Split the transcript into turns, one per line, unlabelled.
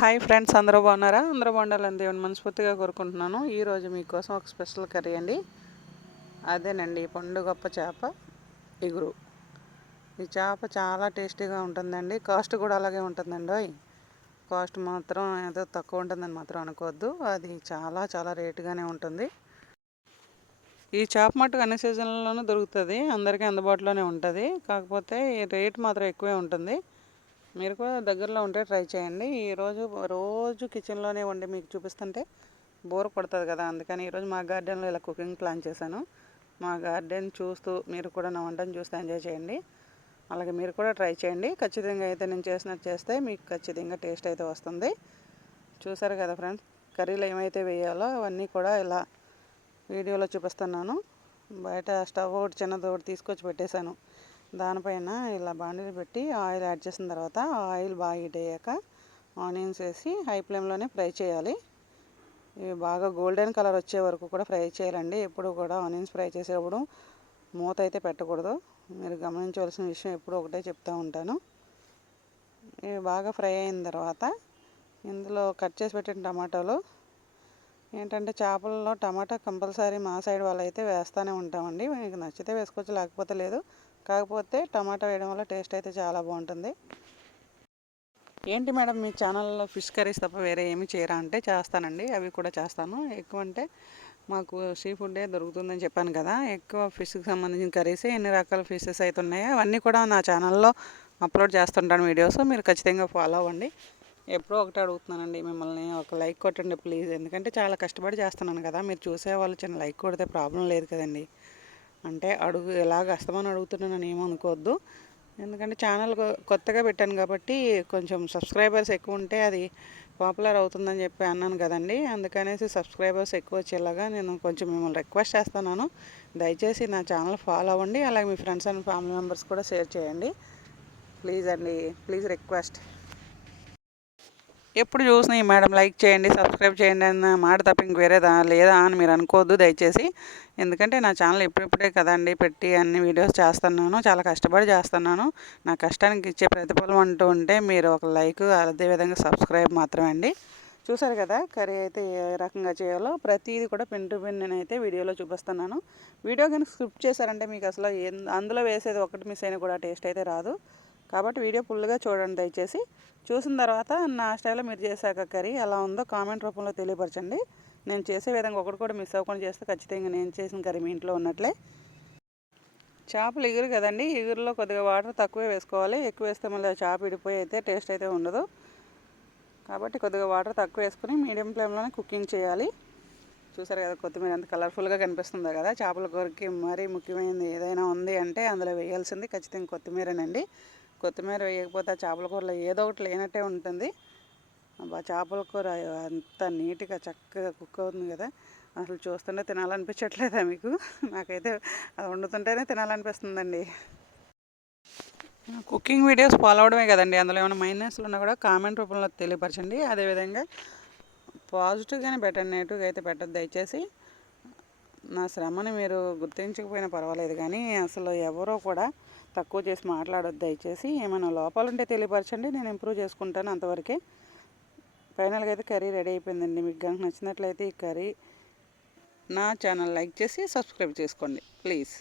Hi friends అందరూ బాగున్నారా? అందరూ బాగుండాలని దేవుని మనస్ఫూర్తిగా కోరుకుంటున్నాను. ఈరోజు మీకోసం ఒక స్పెషల్ కర్రీ అండి. అదేనండి పండు గొప్ప చేప ఇగురు. ఈ చేప చాలా టేస్టీగా ఉంటుందండి. కాస్ట్ కూడా అలాగే ఉంటుందండి. కాస్ట్ మాత్రం ఏదో తక్కువ ఉంటుందని మాత్రం అనుకోవద్దు. అది చాలా చాలా రేటుగానే ఉంటుంది. ఈ చేప మట్టుకు అన్ని సీజన్లలోనూ దొరుకుతుంది. అందరికీ అందుబాటులోనే ఉంటుంది. కాకపోతే రేట్ మాత్రం ఎక్కువే ఉంటుంది. మీరు కూడా దగ్గరలో ఉంటే ట్రై చేయండి. ఈరోజు రోజు కిచెన్లోనే ఉండి మీకు చూపిస్తుంటే బోర్ కొడుతుంది కదా. అందుకని ఈరోజు మా గార్డెన్లో ఇలా కుకింగ్ ప్లాన్ చేశాను. మా గార్డెన్ చూస్తూ మీరు కూడా నా వంటను చూస్తూ ఎంజాయ్ చేయండి. అలాగే మీరు కూడా ట్రై చేయండి. ఖచ్చితంగా అయితే నేను చేసినట్టు చేస్తే మీకు ఖచ్చితంగా టేస్ట్ అయితే వస్తుంది. చూసారు కదా ఫ్రెండ్స్ కర్రీలో ఏమైతే వేయాలో అవన్నీ కూడా ఇలా వీడియోలో చూపిస్తున్నాను. బయట స్టవ్ ఒకటి చిన్నది ఒకటి తీసుకొచ్చి పెట్టేశాను. దానిపైన ఇలా బాండీలు పెట్టి ఆయిల్ యాడ్ చేసిన తర్వాత ఆయిల్ బాగా హీట్ అయ్యాక ఆనియన్స్ వేసి హై ఫ్లేమ్లోనే ఫ్రై చేయాలి. ఇవి బాగా గోల్డెన్ కలర్ వచ్చే వరకు కూడా ఫ్రై చేయాలండి. ఎప్పుడు కూడా ఆనియన్స్ ఫ్రై చేసేటప్పుడు మూత అయితే పెట్టకూడదు. మీరు గమనించవలసిన విషయం ఎప్పుడు ఒకటే చెప్తూ ఉంటాను. ఇవి బాగా ఫ్రై అయిన తర్వాత ఇందులో కట్ చేసి పెట్టిన టమాటాలు ఏంటంటే చేపల్లో టమాటా కంపల్సరీ మా సైడ్ వాళ్ళు అయితే వేస్తూనే ఉంటామండి. మీకు నచ్చితే వేసుకోవచ్చు లేకపోతే లేదు. కాకపోతే టమాటా వేయడం వల్ల టేస్ట్ అయితే చాలా బాగుంటుంది. ఏంటి మేడం మీ ఛానల్లో ఫిష్ కర్రీస్ తప్ప వేరే ఏమి చేయరా అంటే చేస్తానండి అవి కూడా చేస్తాను. ఎక్కువ అంటే మాకు సీ ఫుడ్డే దొరుకుతుందని చెప్పాను కదా ఎక్కువ ఫిష్కి సంబంధించిన కర్రీస్ ఎన్ని రకాల ఫిషెస్ అయితే ఉన్నాయో అవన్నీ కూడా నా ఛానల్లో అప్లోడ్ చేస్తుంటాను వీడియోస్. మీరు ఖచ్చితంగా ఫాలో అవ్వండి. ఎప్పుడో ఒకటి అడుగుతున్నానండి మిమ్మల్ని ఒక లైక్ కొట్టండి ప్లీజ్. ఎందుకంటే చాలా కష్టపడి చేస్తున్నాను కదా మీరు చూసే వాళ్ళు చిన్న లైక్ కొడితే ప్రాబ్లం లేదు కదండి. అంటే అడుగు ఎలాగ అస్తమానం ఏమో ఏమనుకోవద్దు ఎందుకంటే ఛానల్ కొత్తగా పెట్టాను కాబట్టి కొంచెం సబ్స్క్రైబర్స్ ఎక్కువ ఉంటే అది పాపులర్ అవుతుందని చెప్పి అన్నాను కదండి. అందుకనేసి సబ్స్క్రైబర్స్ ఎక్కువ వచ్చేలాగా నేను కొంచెం మిమ్మల్ని రిక్వెస్ట్ చేస్తున్నాను. దయచేసి నా ఛానల్ ఫాలో అవ్వండి. అలాగే మీ ఫ్రెండ్స్ అండ్ ఫ్యామిలీ మెంబర్స్ కూడా షేర్ చేయండి. ప్లీజ్ అండి ప్లీజ్ రిక్వెస్ట్. ఎప్పుడు చూసినా ఈ మేడం లైక్ చేయండి సబ్స్క్రైబ్ చేయండి అన్న మాట తప్ప ఇంక వేరేదా లేదా అని మీరు అనుకోవద్దు దయచేసి. ఎందుకంటే నా ఛానల్ ఇప్పుడిప్పుడే కదండి పెట్టి అన్ని వీడియోస్ చేస్తున్నాను చాలా కష్టపడి చేస్తున్నాను. నా కష్టానికి ఇచ్చే ప్రతిఫలం అంటూ ఉంటే మీరు ఒక లైక్ అదేవిధంగా సబ్స్క్రైబ్ మాత్రమే అండి. చూసారు కదా కర్రీ అయితే ఏ రకంగా చేయాలో? ప్రతిదీ కూడా పిన్ టు పిన్ నేనైతే వీడియోలో చూపిస్తున్నాను. వీడియో కనుక స్క్రిప్ట్ చేశారంటే మీకు అసలు అందులో వేసేది ఒకటి మిస్ అయినా కూడా టేస్ట్ అయితే రాదు. కాబట్టి వీడియో ఫుల్గా చూడండి దయచేసి. చూసిన తర్వాత నా స్టైల్లో మీరు చేశాక కర్రీ ఎలా ఉందో కామెంట్ రూపంలో తెలియపరచండి. నేను చేసే విధంగా ఒకటి కూడా మిస్ అవ్వకుండా చేస్తే ఖచ్చితంగా నేను చేసిన కర్రీ మీ ఇంట్లో ఉన్నట్లే. చేపలు ఎగురు కదండి ఎగురులో కొద్దిగా వాటర్ తక్కువే వేసుకోవాలి. ఎక్కువ వేస్తే మళ్ళీ చేప ఇడిపోయి అయితే టేస్ట్ అయితే ఉండదు. కాబట్టి కొద్దిగా వాటర్ తక్కువ వేసుకుని మీడియం ఫ్లేమ్లోనే కుకింగ్ చేయాలి. చూసారు కదా కొత్తిమీర ఎంత కలర్ఫుల్గా కనిపిస్తుందో కదా. చేపల కూరకి మరీ ముఖ్యమైనది ఏదైనా ఉంది అంటే అందులో వేయాల్సింది ఖచ్చితంగా కొత్తిమీరనండి. కొత్తిమీర వేయకపోతే చేపల కూరలో ఏదో ఒకటి లేనట్టే ఉంటుంది. అబ్బా చేపల కూర అంత నీట్గా చక్కగా కుక్ అవుతుంది కదా. అసలు చూస్తుంటే తినాలనిపించట్లేదా మీకు? నాకైతే అది వండుతుంటేనే తినాలనిపిస్తుందండి. కుకింగ్ వీడియోస్ ఫాలో అవడమే కదండి. అందులో ఏమైనా మైనస్లు ఉన్నా కూడా కామెంట్ రూపంలో తెలియపరచండి. అదేవిధంగా పాజిటివ్గానే పెట్టండి నెగిటివ్గా అయితే పెట్టద్దు. దయచేసి నా శ్రమని మీరు గుర్తించకపోయినా పర్వాలేదు కానీ అసలు ఎవరో కూడా తక్కువ చేసి మాట్లాడొద్దు. దయచేసి ఏమైనా లోపాలుంటే తెలియపరచండి నేను ఇంప్రూవ్ చేసుకుంటాను అంతవరకే. ఫైనల్గా అయితే కర్రీ రెడీ అయిపోయిందండి. మీకు కనుక నచ్చినట్లయితే ఈ కర్రీ నా ఛానల్ లైక్ చేసి సబ్స్క్రైబ్ చేసుకోండి ప్లీజ్.